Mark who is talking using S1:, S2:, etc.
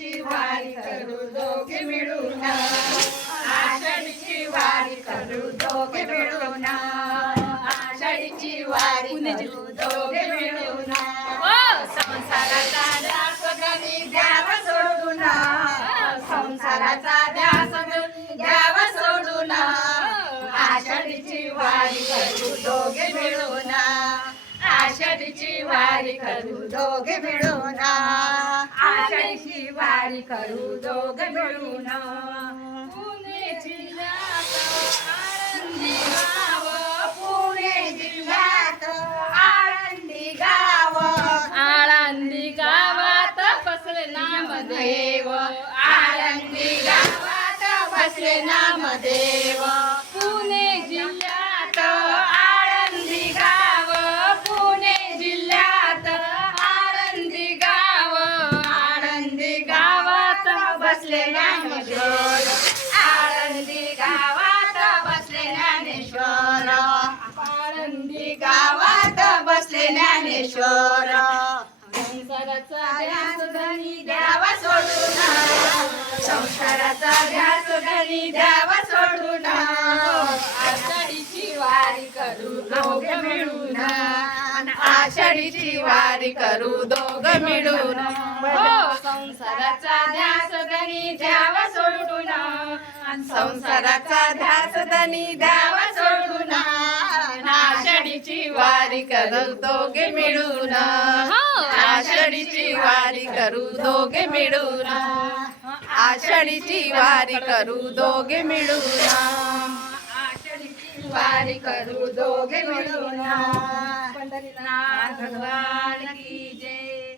S1: आषाढीची वारी करू दोघे मिळून. आषाढीची वारी करू दोघे मिळून.
S2: आषाढीची हो. वारी करू दोघे मिळून. संसाराचा
S1: ध्यास कमी द्यावा सोडून. संसाराचा ध्यास द्यावा सोडून. आषाढीची वारी करू दोघे मिळून. आषाढीची वारी करू दोघे मिळून. पुण्याची वारी करू दोघे मिळून.
S2: पुणे जिल्ह्यात गाव
S1: पुणे जिल्ह्यात आळंदी गाव.
S2: आळंदी गावात बसले नामदेव.
S1: आळंदी गावात बसले नामदेव. बसले ज्ञानेश्वर आळंदी गावात बसले ज्ञानेश्वर आळंदी गावात बसले ज्ञानेश्वर
S2: संसाराचा ध्यास
S1: धनी द्यावा सोडून. संसाराचा ध्यास घरी द्यावा सोडून. आषाढीची वारी करू दोघे मिळून. आषाढीची वारी करू दोघ मिळून. हो. संसाराचा ध्यास धनी द्यावा सोडून. संसाराचा ध्यास धनी द्यावा सोडून. आषाढीची वारी करू दोघे मिळून. आषाढीची वारी करू दोघे मिळून. आषाढीची वारी करू दोघे मिळून. आषाढीची वारी करू दोघे मिळून. पंढरीनाथ भगवान की जय.